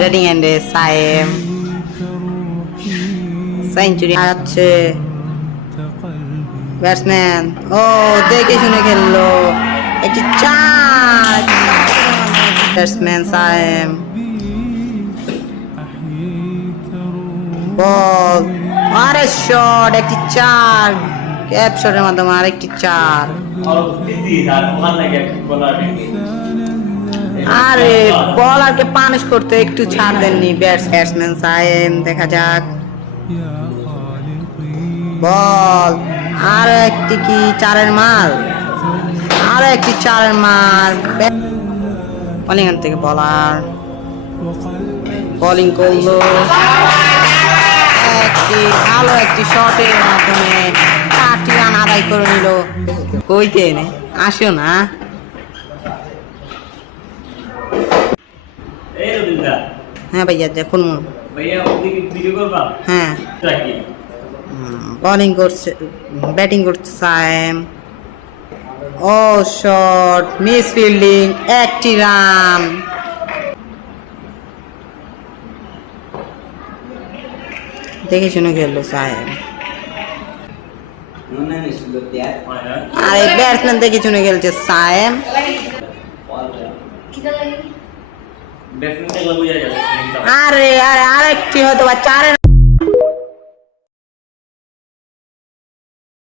রেডিং এন্ডে সায়েম সেঞ্চুরি হারাচ্ছে ব্যাটসম্যান। ও দেখে শুনে খেললো একটি চার। ব্যাটসম্যান সায়েম বল আরে শট একটি চার। ক্যাপ শটের মাধ্যমে আরেকটি চার। আরে বলারকে পানিশ করতে একটু ছাড় দেননি ব্যাটসম্যান সায়েম। দেখা যাক বল আর একটি কি চারের মাল, আর একটি চারের মাল। বোলিং থেকে বলার বোলিং করলো একটি ভালো একটি শটের মাধ্যমে 4টি রান আদায় করে নিল। কইতে আসো না। হ্যাঁ ভাইয়া দেখুন হ্যাঁ বোলিং করছে ব্যাটিং করছে সায়েম। ও শট মিস ফিল্ডিং একটি রান। দেখে শুনে খেললো সায়েম। আর এই ব্যাটসম্যান দেখে শুনে খেলছে সায়েম। আরে আরে আরেকটি হয়তো বা চারের